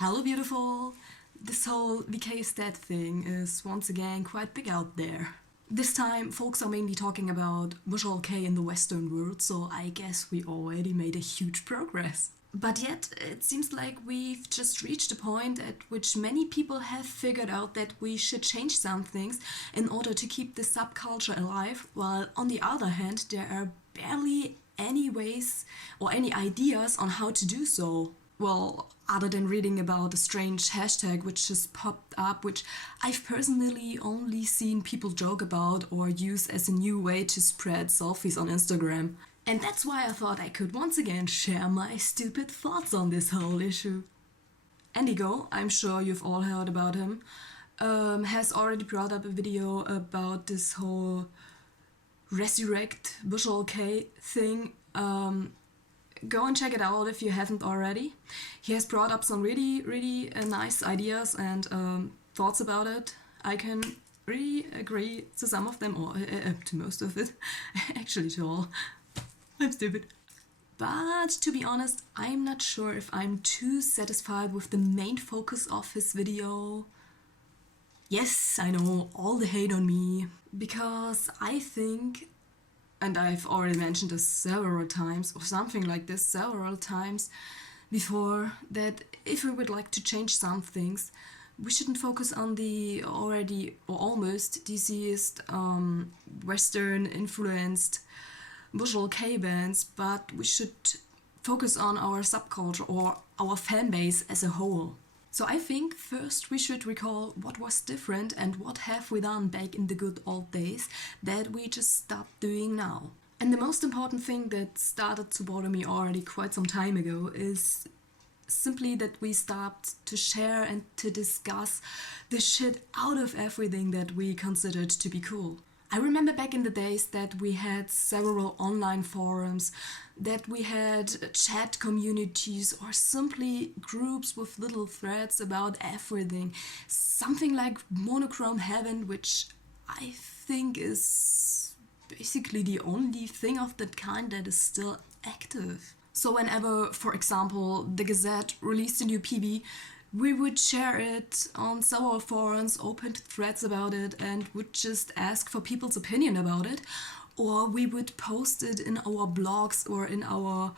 Hello beautiful! This whole VK stat thing is once again quite big out there. This time folks are mainly talking about Visual Kei in the Western world, so I guess we already made a huge progress. But yet, it seems like we've just reached a point at which many people have figured out that we should change some things in order to keep the subculture alive, while on the other hand, there are barely any ways or any ideas on how to do so. Well, other than reading about a strange hashtag which just popped up, which I've personally only seen people joke about or use as a new way to spread selfies on Instagram. And that's why I thought I could once again share my stupid thoughts on this whole issue. Indigo, I'm sure you've all heard about him, has already brought up a video about this whole resurrect Visual Kei thing. Go and check it out if you haven't already. He has brought up some really nice ideas and thoughts about it. I can really agree to some of them, or to most of it. Actually to all. I'm stupid. But to be honest, I'm not sure if I'm too satisfied with the main focus of his video. Yes, I know, all the hate on me. Because I think, and I've already mentioned this several times, or something like this several times before, that if we would like to change some things, we shouldn't focus on the already or almost diseased Western influenced Visual Kei bands, but we should focus on our subculture or our fan base as a whole. So I think first we should recall what was different and what have we done back in the good old days that we just stopped doing now. And the most important thing that started to bother me already quite some time ago is simply that we stopped to share and to discuss the shit out of everything that we considered to be cool. I remember back in the days that we had several online forums, that we had chat communities or simply groups with little threads about everything. Something like Monochrome Heaven, which I think is basically the only thing of that kind that is still active. So whenever, for example, the Gazette released a new PV, we would share it on several forums, open threads about it, and would just ask for people's opinion about it. Or we would post it in our blogs or in our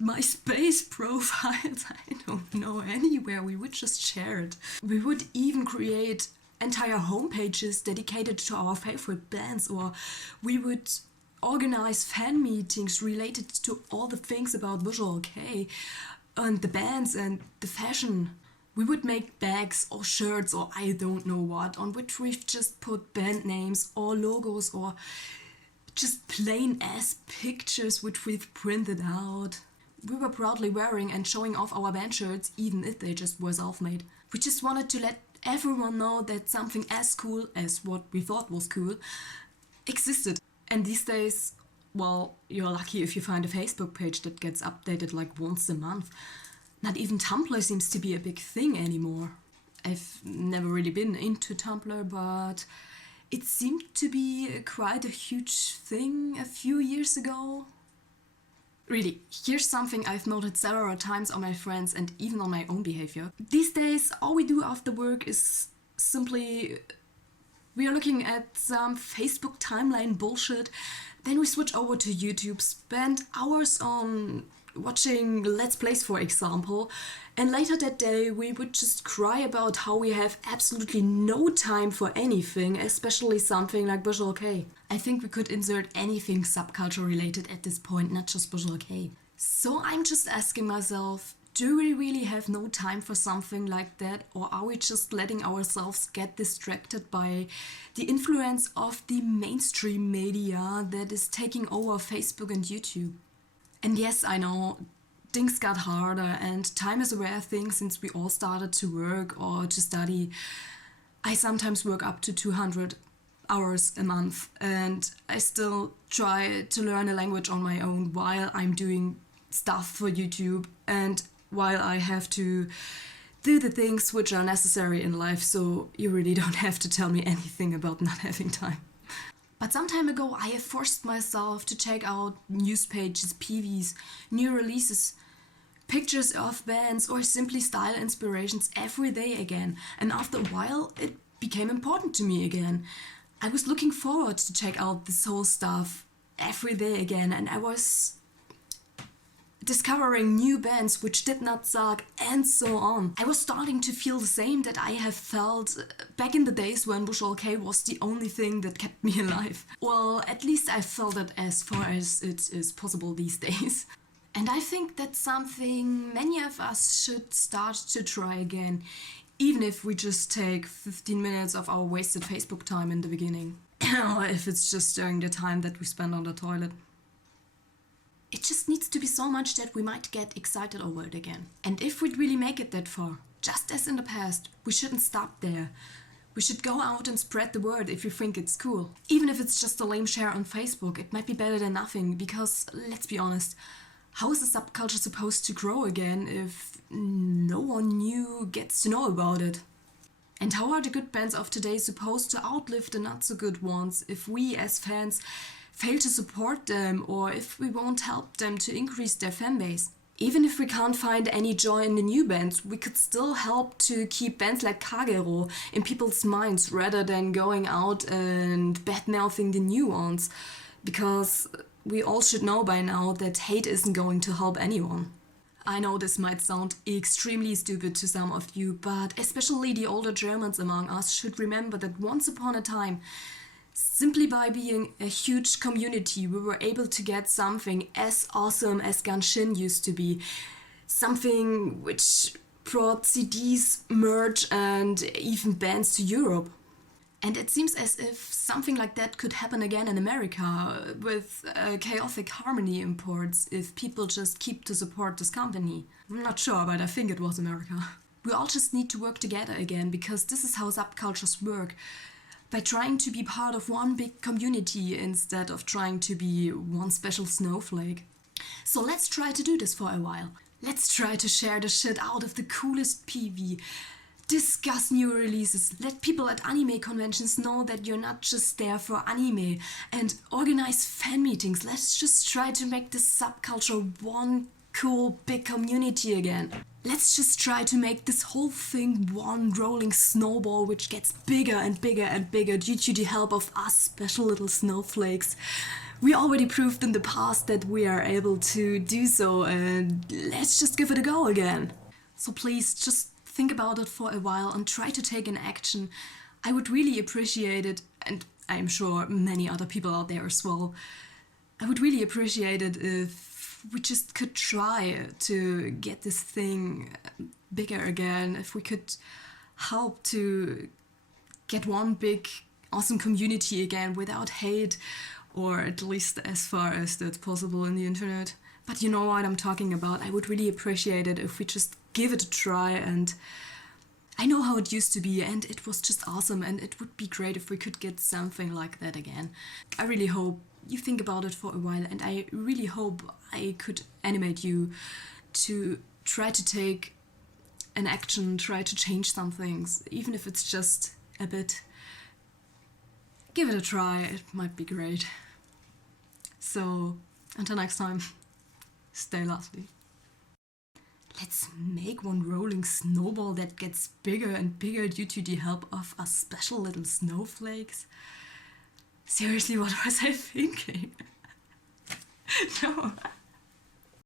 MySpace profiles, I don't know, anywhere. We would just share it. We would even create entire homepages dedicated to our favorite bands, or we would organize fan meetings related to all the things about Visual Kei and the bands and the fashion. We would make bags or shirts or I don't know what, on which we've just put band names or logos or just plain ass pictures which we've printed out. We were proudly wearing and showing off our band shirts even if they just were self-made. We just wanted to let everyone know that something as cool as what we thought was cool existed. And these days, well, you're lucky if you find a Facebook page that gets updated like once a month. Not even Tumblr seems to be a big thing anymore. I've never really been into Tumblr, but it seemed to be quite a huge thing a few years ago. Really, here's something I've noted several times on my friends and even on my own behavior. These days, all we do after work is simply we are looking at some Facebook timeline bullshit, then we switch over to YouTube, spend hours on watching Let's Plays, for example, and later that day we would just cry about how we have absolutely no time for anything, especially something like Visual Kei. I think we could insert anything subculture related at this point, not just Visual Kei. So I'm just asking myself, do we really have no time for something like that, or are we just letting ourselves get distracted by the influence of the mainstream media that is taking over Facebook and YouTube? And yes, I know, things got harder and time is a rare thing since we all started to work or to study. I sometimes work up to 200 hours a month and I still try to learn a language on my own while I'm doing stuff for YouTube and while I have to do the things which are necessary in life, so you really don't have to tell me anything about not having time. But some time ago I have forced myself to check out news pages, PVs, new releases, pictures of bands or simply style inspirations every day again. And after a while, it became important to me again. I was looking forward to check out this whole stuff every day again, and I was discovering new bands which did not suck, and so on. I was starting to feel the same that I have felt back in the days when Visual Kei was the only thing that kept me alive. Well, at least I felt it as far as it is possible these days. And I think that's something many of us should start to try again, even if we just take 15 minutes of our wasted Facebook time in the beginning. Or if it's just during the time that we spend on the toilet. It just needs to be so much that we might get excited over it again. And if we'd really make it that far, just as in the past, we shouldn't stop there. We should go out and spread the word if you think it's cool. Even if it's just a lame share on Facebook, it might be better than nothing, because, let's be honest, how is a subculture supposed to grow again if no one new gets to know about it? And how are the good bands of today supposed to outlive the not so good ones if we as fans fail to support them, or if we won't help them to increase their fan base? Even if we can't find any joy in the new bands, we could still help to keep bands like Kagero in people's minds rather than going out and bad-mouthing the new ones. Because we all should know by now that hate isn't going to help anyone. I know this might sound extremely stupid to some of you, but especially the older Germans among us should remember that once upon a time, simply by being a huge community, we were able to get something as awesome as Ganshin used to be. Something which brought CDs, merch, and even bands to Europe. And it seems as if something like that could happen again in America with Chaotic Harmony imports if people just keep to support this company. I'm not sure, but I think it was America. We all just need to work together again, because this is how subcultures work. By trying to be part of one big community instead of trying to be one special snowflake. So let's try to do this for a while. Let's try to share the shit out of the coolest PV. Discuss new releases, let people at anime conventions know that you're not just there for anime, and organize fan meetings. Let's just try to make this subculture one cool big community again. Let's just try to make this whole thing one rolling snowball which gets bigger and bigger and bigger due to the help of us special little snowflakes. We already proved in the past that we are able to do so, and let's just give it a go again. So please just think about it for a while and try to take an action. I would really appreciate it, and I'm sure many other people out there as well. I would really appreciate it if we just could try to get this thing bigger again, if we could help to get one big awesome community again without hate, or at least as far as that's possible in the internet. But you know what I'm talking about. I would really appreciate it if we just give it a try, and I know how it used to be, and it was just awesome, and it would be great if we could get something like that again. I really hope you think about it for a while, and I really hope I could animate you to try to take an action, try to change some things, even if it's just a bit. Give it a try, it might be great. So, until next time, stay lovely. Let's make one rolling snowball that gets bigger and bigger due to the help of us special little snowflakes. Seriously, what was I thinking? No.